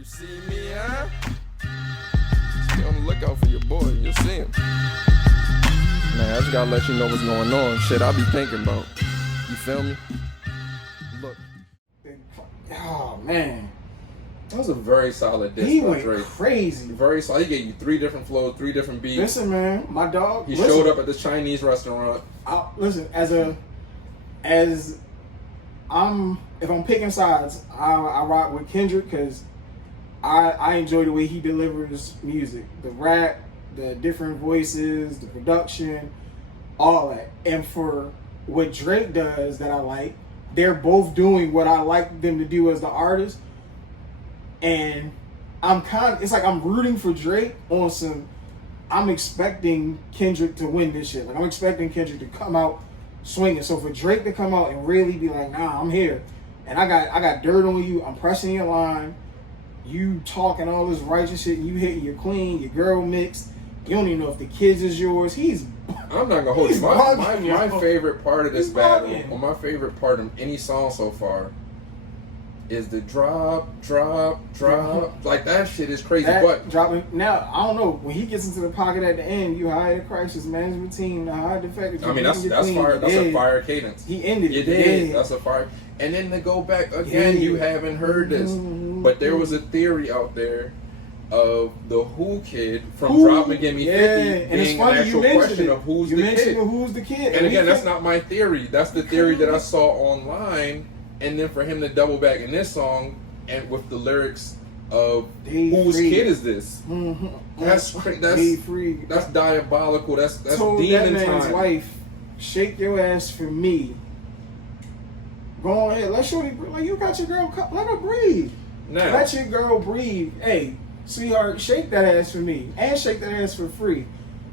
You see me, huh? Stay on the lookout for your boy. You'll see him. Man, I just gotta let you know what's going on. Shit, I be thinking about. You feel me? Look. Oh, man. That was a very solid diss. He went Drake. crazy. Very solid. He gave you 3 different flows, 3 different beats. Listen, man, my dog. He showed up at this Chinese restaurant. If I'm picking sides, I rock with Kendrick because I enjoy the way he delivers music, the rap, the different voices, the production, all that. And for what Drake does that I like, they're both doing what I like them to do as the artist. And it's like I'm rooting for Drake on some. I'm expecting Kendrick to win this shit. Like I'm expecting Kendrick to come out swinging. So for Drake to come out and really be like, nah, I'm here, and I got dirt on you. I'm pressing your line. You talking all this righteous shit. You hitting your queen, your girl mixed. You don't even know if the kids is yours. I'm not gonna hold you. My favorite part of this battle, or my favorite part of any song so far, is the drop. Like that shit is crazy. But dropping now, I don't know. When he gets into the pocket at the end, you hired a crisis management team to hide the fact that you. I mean, that's fire. That's a fire cadence. He ended it. You did. That's a fire. And then to go back again, you haven't heard this, but there was a theory out there of the Who kid from Drop and Give Me 50 being an actual question of who's the kid. Who's the kid? And again, that's not my theory. That's the theory that I saw online. And then for him to double back in this song and with the lyrics of whose kid is this? Mm-hmm. That's diabolical. That's told demon that man's time. wife, shake your ass for me. Go ahead, let shorty. Like you got your girl, let her breathe. Now, let your girl breathe. Hey, sweetheart, shake that ass for me and shake that ass for free,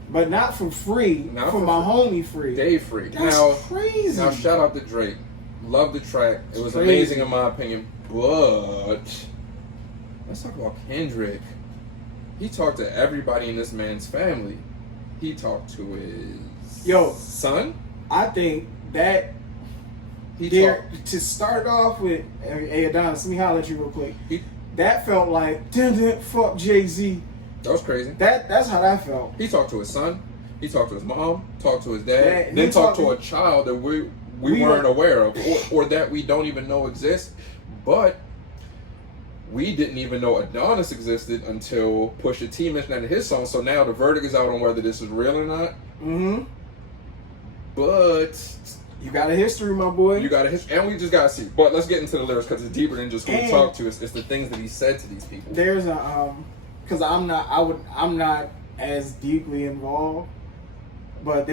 but not for free. Not for my homie free. Dave free. That's crazy. Now shout out to Drake. Love the track. It was amazing in my opinion. But let's talk about Kendrick. He talked to everybody in this man's family. He talked to his son. I think that to start off with, hey Adonis, let me holler at you real quick. That felt like fuck Jay-Z. That was crazy. That's how that felt. He talked to his son. He talked to his mom. Talked to his dad. Then talked to a child that we weren't aware of, or that we don't even know exists. But we didn't even know Adonis existed until Pusha T mentioned that in his song. So now the verdict is out on whether this is real or not. Mm-hmm. But you got a history, my boy. You got a history, and we just gotta see. But let's get into the lyrics because it's deeper than just who he talked to. It's the things that he said to these people. There's a because I'm not as deeply involved, but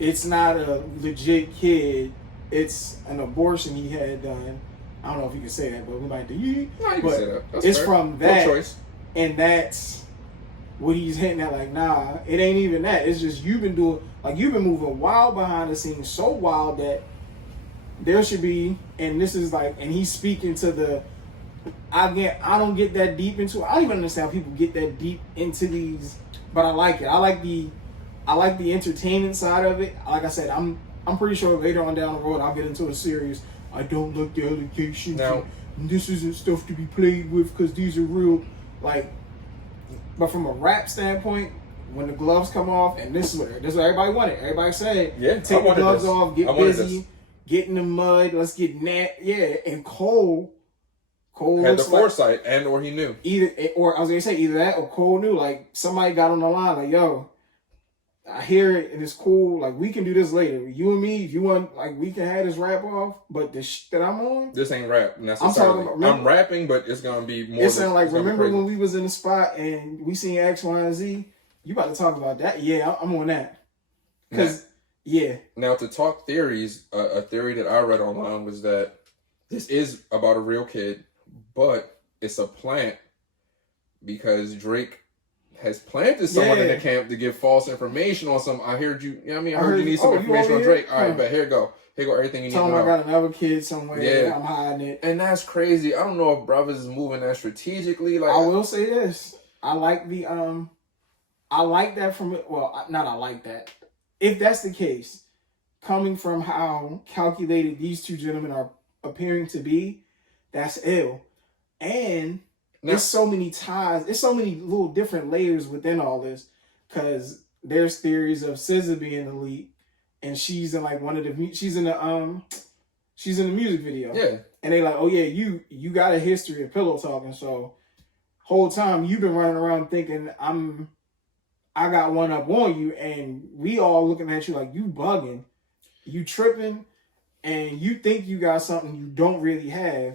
it's not a legit kid. It's an abortion he had done. I don't know if you can say that, but we might do. No, you can say that. That's it's fair. from that, choice. And that's what he's hitting at. Like, nah, it ain't even that. It's just you've been moving wild behind the scenes, so wild that there should be. And this is like, and he's speaking to the. I don't get that deep into it. I don't even understand how people get that deep into these, but I like it. I like the entertainment side of it. Like I said, I'm pretty sure later on down the road I'll get into a serious. I don't like the allegations. Now, this isn't stuff to be played with because these are real. Like, but from a rap standpoint, when the gloves come off, and this is what everybody wanted. Everybody said, take the gloves off, get busy, get in the mud, let's get and Cole had the foresight, and or he knew. Either that or Cole knew. Like somebody got on the line, like, yo, I hear it and it's cool. Like we can do this later. You and me, if you want, like we can have this rap off. But the shit that I'm on, this ain't rap necessarily. I'm rapping, but it's gonna be more. It sound like remember when we was in the spot and we seen X, Y, and Z. You about to talk about that? Yeah, I'm on that. Now to talk theories, a theory that I read online was that this is about a real kid. But it's a plant because Drake has planted someone in the camp to give false information on some. I heard you. I heard you need some information on Drake. All right, but here you go. Here go everything you need to know. I got another kid somewhere. Yeah, I'm hiding it. And that's crazy. I don't know if brothers is moving that strategically. Like I will say this. I like that from it. Well, not I like that. If that's the case, coming from how calculated these two gentlemen are appearing to be, that's ill. And there's so many ties. There's so many little different layers within all this, because there's theories of SZA being the lead, and she's in like one of the she's in the music video. Yeah. And they like, oh yeah, you got a history of pillow talking, so whole time you've been running around thinking I got one up on you, and we all looking at you like you bugging, you tripping, and you think you got something you don't really have.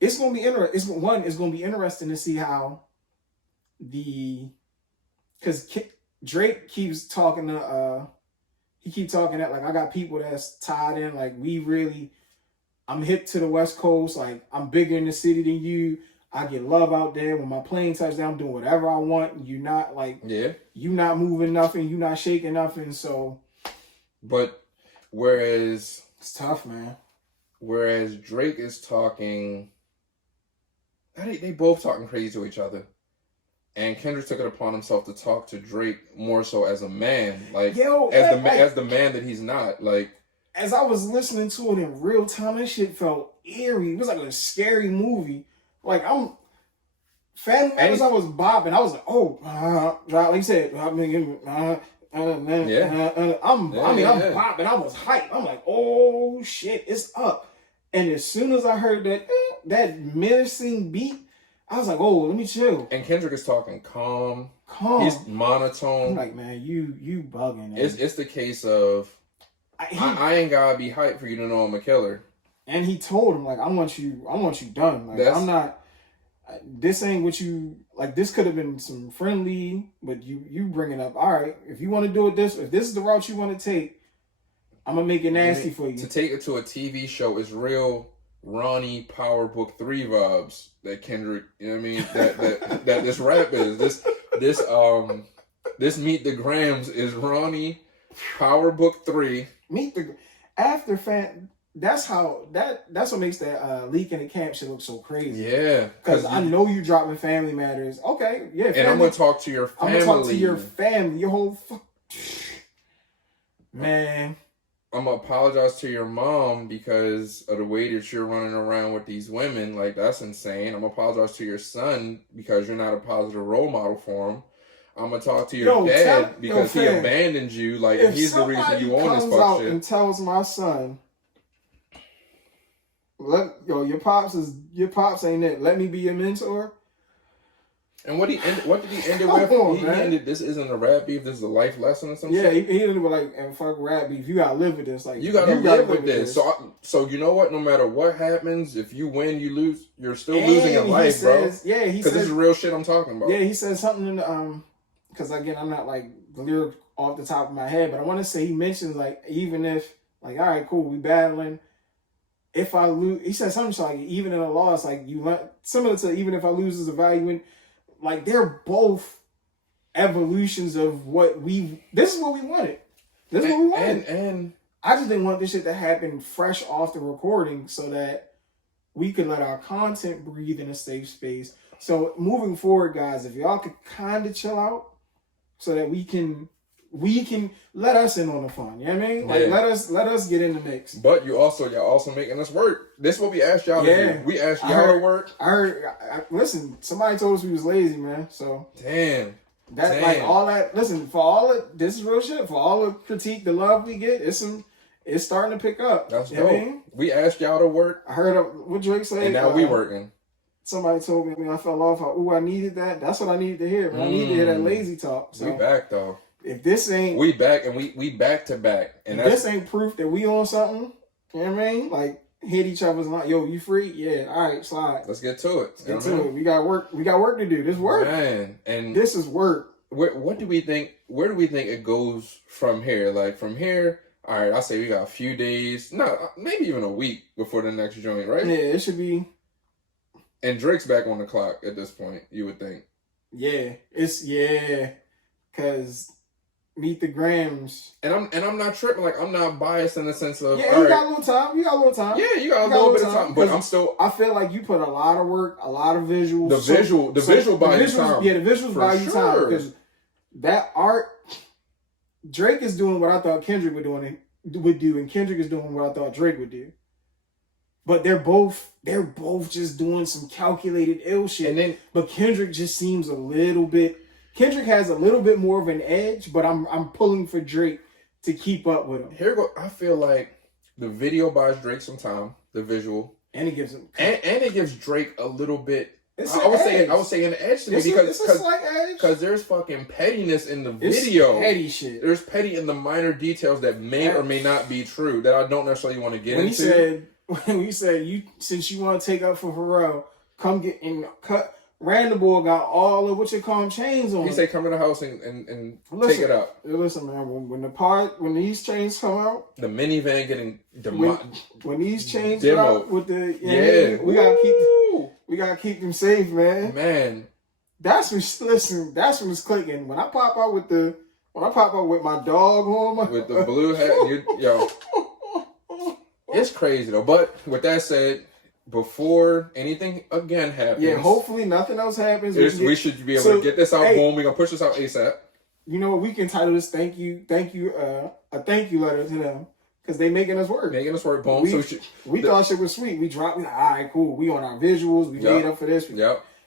It's gonna be interesting. It's gonna be interesting to see how because Drake keeps talking to he keeps talking that like I got people that's tied in, like I'm hip to the West Coast, like I'm bigger in the city than you. I get love out there. When my plane touches down, I'm doing whatever I want. You're not like, you not moving nothing. You not shaking nothing. So, but whereas it's tough, man. Whereas Drake is talking, they both talking crazy to each other, and Kendrick took it upon himself to talk to Drake more so as a man, like as the man that he's not. Like, as I was listening to it in real time, that shit felt eerie. It was like a scary movie. Like Family Matters, I was bopping. I was like, oh, like you said, I'm bopping. I was hyped. I'm like, oh shit, it's up. And as soon as I heard that menacing beat, I was like, oh, let me chill. And Kendrick is talking calm. He's monotone. I'm like, man, you bugging. Man. It's the case of I ain't gotta be hyped for you to know I'm a killer. And he told him, like, I want you done. Like, I'm not, this ain't what you, like, this could have been some friendly, but you bring it up. All right, if you want to do it if this is the route you want to take, I'm going to make it nasty for you. To take it to a TV show is real Ronnie Power Book 3 vibes that Kendrick, you know what I mean? That this rap is. This Meet the Grams is Ronnie Power Book 3. That's what makes that leak in the camp shit look so crazy. Yeah. Because I know you dropping Family Matters. Okay, yeah. And I'm going to talk to your family. I'm going to talk to your family. Your whole... Man. I'm going to apologize to your mom because of the way that you're running around with these women. Like, that's insane. I'm going to apologize to your son because you're not a positive role model for him. I'm going to talk to your dad because he abandoned you. Like, he's the reason you own this fuck shit. And tells my son... your pops ain't it. Let me be your mentor. And what did he end it with? He ended, this isn't a rap beef, this is a life lesson or something. Yeah, he ended with like, and fuck rap beef. You gotta live with this. Like you gotta live with this. So you know what? No matter what happens, if you win, you lose. You're still losing in life, bro. Yeah, because this is real shit I'm talking about. Yeah, he said something in the because again, I'm not like the lyric off the top of my head, but I want to say he mentions like even if like all right, cool, we battling. If I lose, he said something like even in a loss, like you learn similar to even if I lose is a value in, like they're both evolutions of what this is what we wanted. This is what we wanted. And I just didn't want this shit to happen fresh off the recording so that we could let our content breathe in a safe space. So moving forward, guys, if y'all could kind of chill out so that we can let us in on the fun. You know what I mean? Like let us get in the mix. But y'all also making us work. This is what we asked y'all to do. We asked y'all to work. Listen, somebody told us we was lazy, man. So damn. Like all that. Listen, for all it, this is real shit. For all the critique, the love we get, it's starting to pick up. That's dope. I mean? We asked y'all to work. I heard what Drake said. And now we working. Somebody told me when I fell off, I needed that. That's what I needed to hear. Man. I needed to hear that lazy talk. So. We back though. If this ain't... We back and we back to back. And if this ain't proof that we on something, you know what I mean? Like, hit each other's line. Yo, you free? Yeah, all right, slide. Let's get to it. Let's get to it. We got work to do. This work. Man, and this is work. What do we think? Where do we think it goes from here? Like, from here, all right, I say we got a few days, maybe even a week before the next joint, right? Yeah, it should be. And Drake's back on the clock at this point, you would think. Yeah, because... Meet the Grams. And I'm not tripping. Like, I'm not biased in the sense of... Yeah, you got a little time. Yeah, you got a little bit of time. But I'm still... I feel like you put a lot of work, a lot of visuals. The visual buy you time. Yeah, the visuals buy you time. Because that art... Drake is doing what I thought Kendrick would do, and Kendrick is doing what I thought Drake would do. but they're both just doing some calculated ill shit. And then, but Kendrick just seems a little bit. Kendrick has a little bit more of an edge, but I'm pulling for Drake to keep up with him. Here go. I feel like the video buys Drake some time, the visual, and it gives him and it gives Drake a little bit. I would say an edge to me because there's fucking pettiness in the video. It's petty shit. There's petty in the minor details that may or may not be true that I don't necessarily want to get into. When you said since you want to take up for Pharrell, come get and cut. Random Boy got all of what you call them chains on. He said, "Come in the house and take it up." Listen, man. When these chains come out, the minivan getting when these chains come out with the we gotta keep them safe, man. Man, that's when it's clicking. When I pop out with my dog on with the blue hat, yo, it's crazy though. But with that said, before anything again happens, hopefully nothing else happens. We should be able to get this out. Boom, we're gonna push this out ASAP. You know what? We can title this a thank you letter to them because they making us work. Boom. We thought shit was sweet. We dropped. All right, cool. We on our visuals. We made up for this.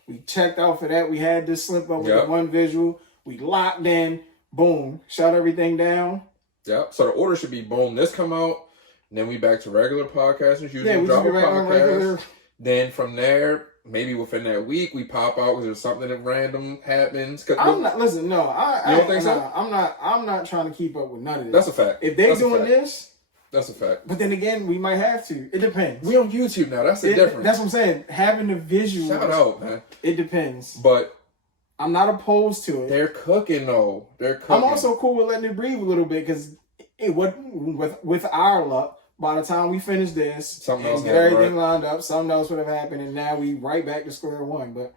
We checked out for that. We had this slip up with the one visual. We locked in. Boom. Shut everything down. Yep. So the order should be boom. This come out. Then we back to regular podcasts as usual. Drop a podcast. Then from there, maybe within that week, we pop out because there's something that random happens. I'm not. Listen, no. You don't think so? I'm not trying to keep up with none of this. That's a fact. If they're doing this, that's a fact. But then again, we might have to. It depends. We on YouTube now. That's the difference. That's what I'm saying. Having the visuals. Shout out, man. It depends. But I'm not opposed to it. They're cooking though. They're cooking. I'm also cool with letting it breathe a little bit because with our luck. By the time we finish this, something else get everything lined up, something else would have happened, and now we right back to square one. But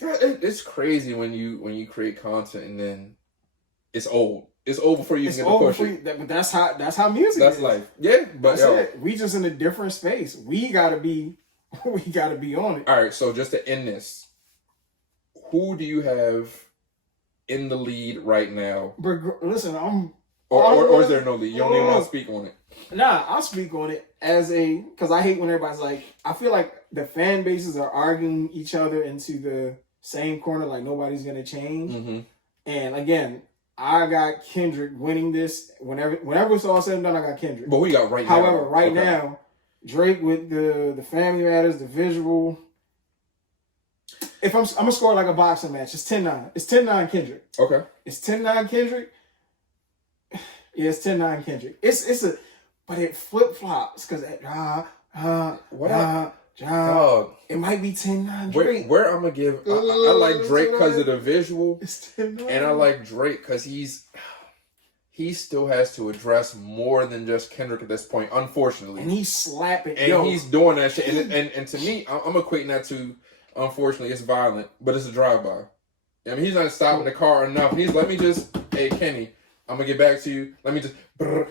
it's crazy when you create content and then it's old. It's over before you can get to push it. But that's how music. That's is. life. Yeah, but that's it. We just in a different space. We gotta be on it. All right. So just to end this, who do you have in the lead right now? But listen, or is there no lead? You don't even want to speak on it. Nah, I'll speak on it because I hate when everybody's like, I feel like the fan bases are arguing each other into the same corner, like nobody's gonna change. Mm-hmm. And again, I got Kendrick winning this. Whenever it's all said and done, I got Kendrick. But we got right now. However, now, Drake with the Family Matters, the visual. If I'm gonna score like a boxing match, it's 10-9. It's 10-9 Kendrick. Okay. It's 10-9 Kendrick. Yeah, it's 10-9 Kendrick. But it flip flops because it might be 10-9 Drake. Where I'm gonna give, I like Drake because of the visual, and I like Drake because he still has to address more than just Kendrick at this point, unfortunately. And he's slapping, and he's doing that shit. And to me, I'm equating that to, unfortunately, it's violent, but it's a drive-by. I mean, he's not stopping the car enough. Let me just, hey Kenny, I'm gonna get back to you. Let me just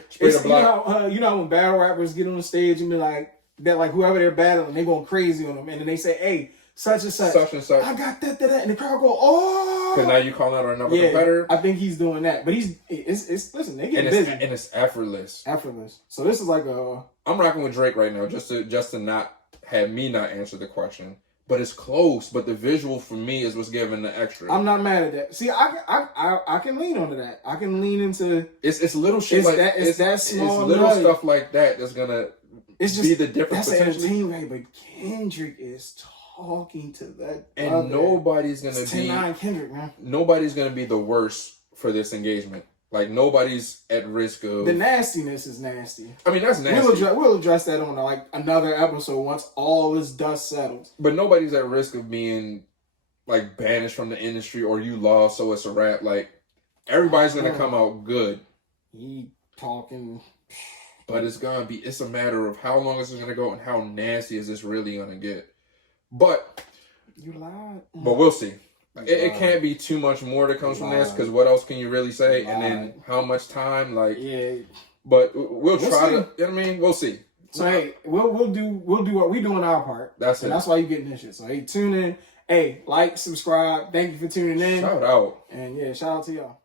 spray the block. You know when battle rappers get on the stage and be like, they're like whoever they're battling, they going crazy on them, and then they say, "Hey, such and such, I got that," and the crowd go, "Oh!" Because now you calling out another competitor. I think he's doing that, but listen, they get busy and it's effortless. So this is like I'm rocking with Drake right now, just to not have me not answer the question. But it's close. But the visual for me is what's giving the extra. I'm not mad at that. See, I can lean onto that. I can lean into it's little shit it's like that. It's that small it's little stuff like that that's gonna be the difference. That's entertainment. But Kendrick is talking to that, and nobody's gonna be 10-9 Kendrick, man. Nobody's gonna be the worst for this engagement. Like, nobody's at risk of... The nastiness is nasty. I mean, that's nasty. We'll address that on, like, another episode once all this dust settles. But nobody's at risk of being, like, banished from the industry or you lost, so it's a wrap. Like, everybody's going to come out good. He talking... But it's a matter of how long is this going to go and how nasty is this really going to get. But... You lied. But we'll see. It can't be too much more that comes from this, because what else can you really say? And then how much time? Like, yeah. But we'll try to. You know what I mean? We'll see. So hey, we'll do what we do on our part. That's it. That's why you getting this shit. So hey, tune in. Hey, like, subscribe. Thank you for tuning in. Shout out. And yeah, shout out to y'all.